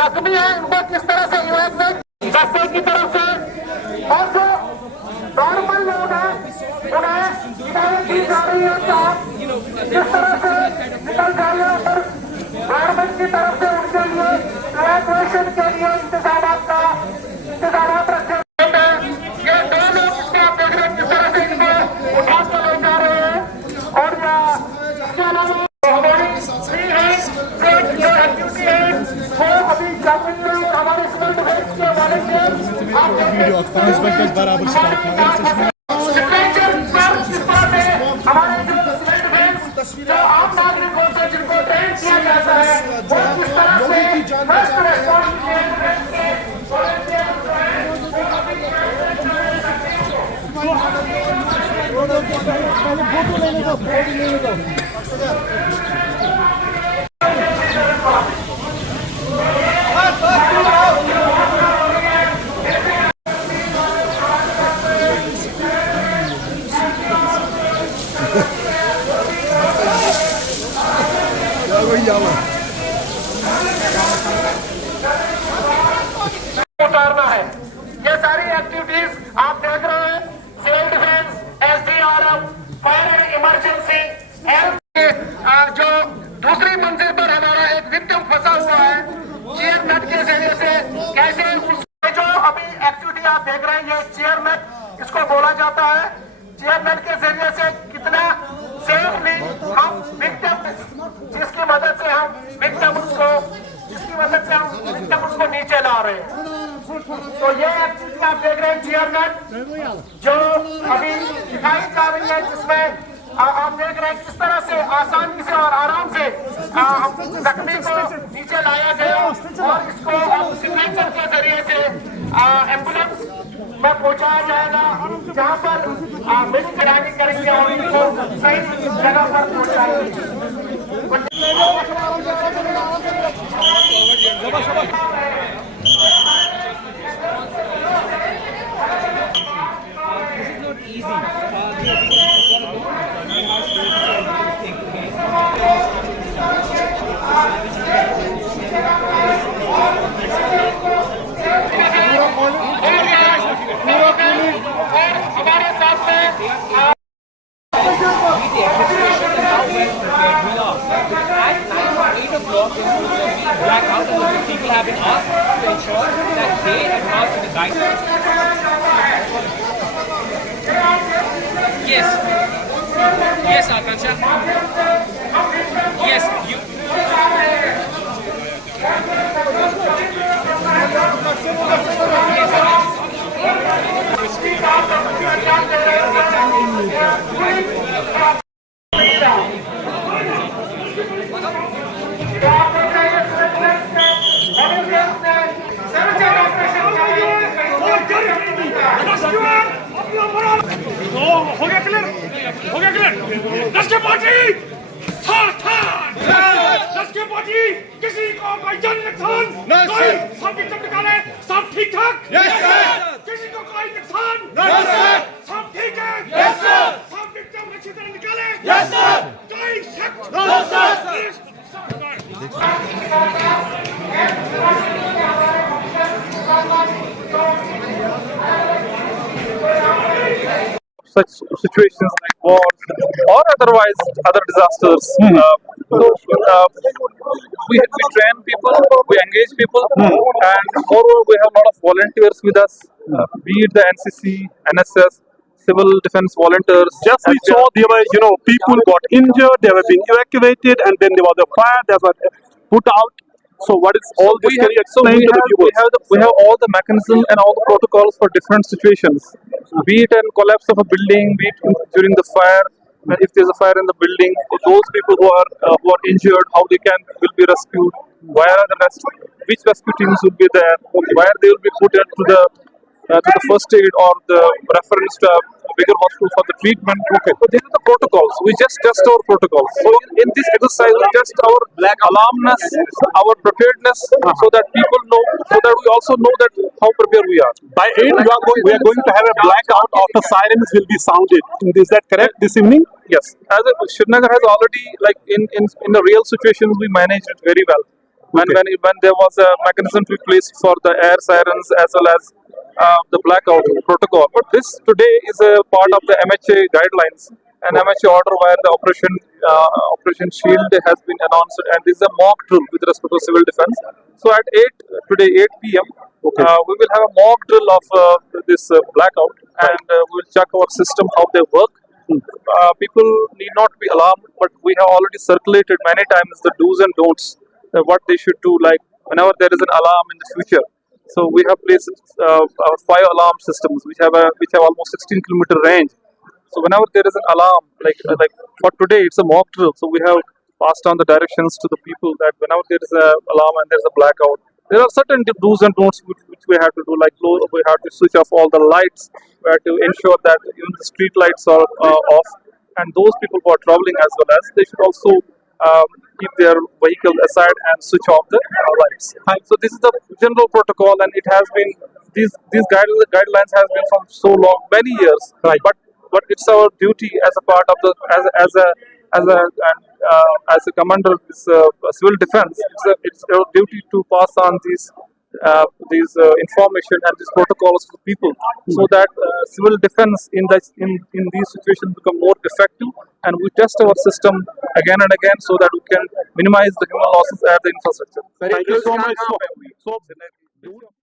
जख्मी है उनको किस तरह से इवैक्यूएट दस्ते की तरफ से, और जो नॉर्मल लोग हैं उन्हें हिदायत दी जा रही है कि आप किस तरह से निकल जाइए और गवर्नमेंट की तरफ से उनके लिए इवैक्यूएशन के लिए इंतजाम रखे हैं। ये दो लोग इसको आप देख रहे हैं किस तरह से इनको उठा कर ले जा रहे हैं। और इसके अलावा हमारी जो एक्टिविटी है वो अभी चल रही है और हमारे सिविल डिफेंस के हवाले से आप वीडियो 5 मिनट तक बराबर स्टार्ट है। हमारे जो सिविल डिफेंस जो आम नागरिक होते हैं जिनको ट्रेन किया जाता है वो किस तरह से फर्स्ट रेस्पॉन्स फोटो लेने दो उतारना है। ये सारी एक्टिविटीज आप देख रहे हैं civil defence, SDRF, fire and emergency health के जो दूसरी मंजिल पर हमारा एक विक्टिम फंसा हुआ है चेयर नेट के जरिए से कैसे उसमें जो अभी एक्टिविटी आप देख रहे हैं ये चेयर नेट इसको बोला जाता है। चेयर नेट के जरिए से कितना सेफली हम विक्टिम जिसकी मदद से हम विक्टिम उसको नीचे ला रहे हैं। तो ये एक्टिविटी आप देख रहे हैं चेयर नेट जो अभी दिखाई जा रही है जिसमें आप देख रहे हैं किस तरह से आसानी से और आराम से जख्मी को नीचे लाया गया और इसको सिग्नेचर के जरिए से एम्बुलेंस में पहुंचाया जाएगा जहां पर मेडिकल करेंगे और इनको सही जगह पर पहुंचाएंगे। हमारे साथ में blackout and people have been asked to ensure that they adhere to the guidelines. Yes, Akansha. हो गया क्लियर? हो गया क्लियर? दस के पार्टी दस के पार्टी किसी को कोई जानी नुकसान कोई सब एकदम निकाले सब ठीक ठाक किसी को कोई नुकसान सब ठीक है सब एकदम अच्छी तरह निकाले कोई शक such situations like wars or otherwise other disasters. We train people, we engage people, and moreover we have a lot of volunteers with us, be it the NCC, NSS, civil defense volunteers. Just we saw there were, people got injured, they were being evacuated, and then there was a fire that was put out. So what is all this? Can you explain to the viewers? We have all the mechanism and all the protocols for different situations. Be it a collapse of a building, be it during the fire, if there's a fire in the building, those people who are injured, how they will be rescued, which rescue teams will be there, where they will be put into the first aid or the reference to a bigger hospital for the treatment. Okay. So these are the protocols. We just test our protocols. So in this exercise, we test our alarmness, our preparedness, so that people know, so that we also know that how prepared we are. By 8, we are going to have a blackout after sirens will be sounded. Is that correct this evening? Yes. Srinagar has already, like in the real situations, we managed it very well. When there was a mechanism to be placed for the air sirens as well as the blackout protocol. But this today is a part of the MHA guidelines and MHA order where the Operation Shield has been announced, and this is a mock drill with respect to civil defense. So at 8 p.m. We will have a mock drill of this blackout, and we will check our system how they work. People need not be alarmed, but we have already circulated many times the do's and don'ts, what they should do, like whenever there is an alarm in the future. So we have placed our 5 alarm systems which have almost 16-kilometer range. So whenever there is an alarm, like for today it's a mock drill, so we have passed on the directions to the people that whenever there is an alarm and there is a blackout, there are certain do's and don'ts which we have to do, like we have to switch off all the lights, we have to ensure that even the street lights are off, and those people who are traveling as well as, they should also keep their vehicle aside and switch off the lights. So this is the general protocol, and it has been, these guidelines has been from so long, many years. Right. But it's our duty as a part of the as a commander of this civil defense. It's our duty to pass on these information and these protocols to people, so that civil defense in these situations become more effective, and we test our system again and again so that we can minimize the human losses at the infrastructure. Thank you so much.